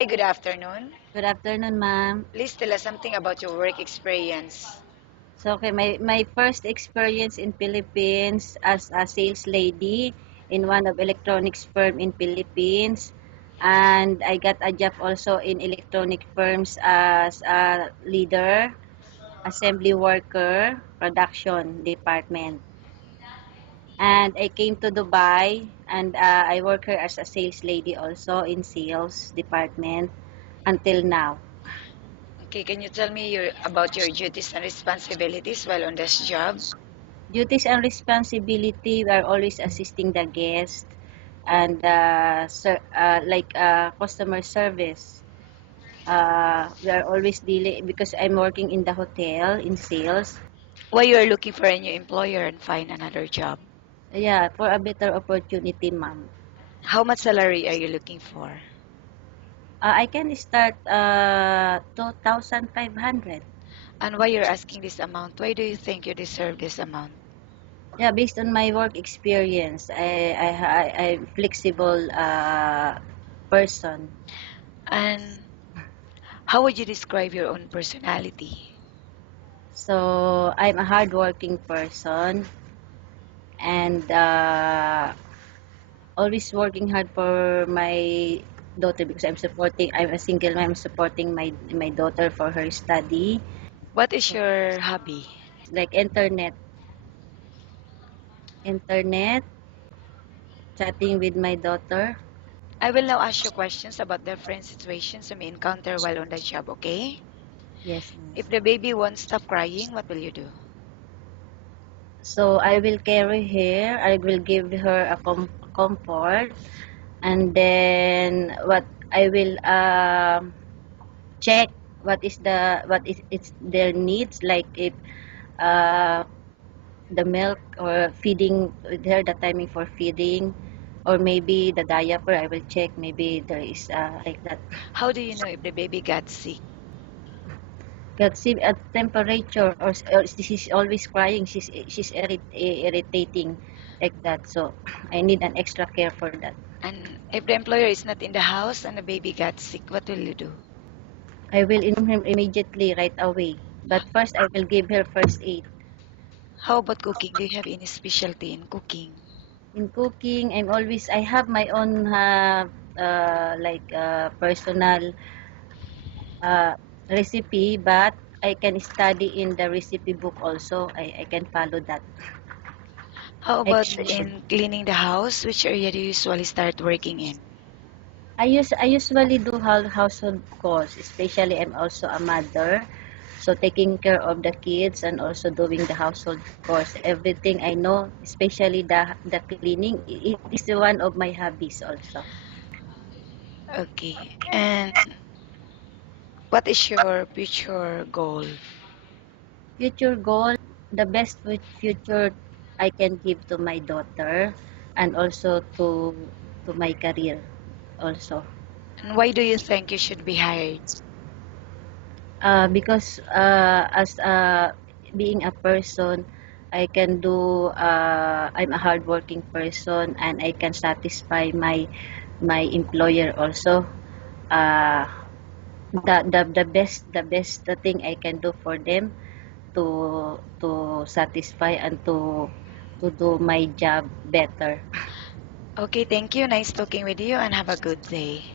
Hey, good afternoon. Good afternoon, ma'am. Please tell us something about your work experience. So, okay, my first experience in Philippines as a sales lady in one of electronics firm in Philippines, and I got a job also in electronic firms as a leader, assembly worker, production department. And I came to Dubai, and I work here as a sales lady also in sales department until now. Okay, can you tell me about your duties and responsibilities while on this job? Duties and responsibility, we are always assisting the guest and customer service. We are always dealing because I'm working in the hotel in sales. Why you are looking for a new employer and find another job? Yeah, for a better opportunity, ma'am. How much salary are you looking for? I can start 2,500. And why you're asking this amount? Why do you think you deserve this amount? Yeah, based on my work experience, I'm flexible person. And how would you describe your own personality? So I'm a hardworking person and always working hard for my daughter because I'm a single mom, I'm supporting my daughter for her study, What is your hobby? like internet, chatting with my daughter. I will now ask you questions about different situations you may encounter while on the job, okay? Yes, ma'am. If the baby won't stop crying, what will you do? So I will carry her, I will give her a comfort, and then what I will check what is it's their needs, like if uh the milk or feeding with her, the timing for feeding, or maybe the diaper. I will check. Maybe there is like that. How do you know if the baby got sick? Got see at temperature or she's always crying. She's irritating like that. So I need an extra care for that. And if the employer is not in the house and the baby got sick, what will you do? I will inform him immediately right away. But first, I will give her first aid. How about cooking? Do you have any specialty in cooking? In cooking, I have my own personal uh, recipe, but I can study in the recipe book also. I can follow that. How I about can learn. in cleaning the house? Which area do you usually start working in? I usually do household chores, especially I'm also a mother. So taking care of the kids and also doing the household chores, everything I know, especially the cleaning, it is one of my hobbies also. Okay. And what is your future goal? Future goal, the best future I can give to my daughter and also to my career also. And why do you think you should be hired? Because as being a person, I can do. I'm a hardworking person, and I can satisfy my employer also. Uh, the best thing I can do for them to satisfy and to do my job better. Okay, thank you. Nice talking with you and have a good day.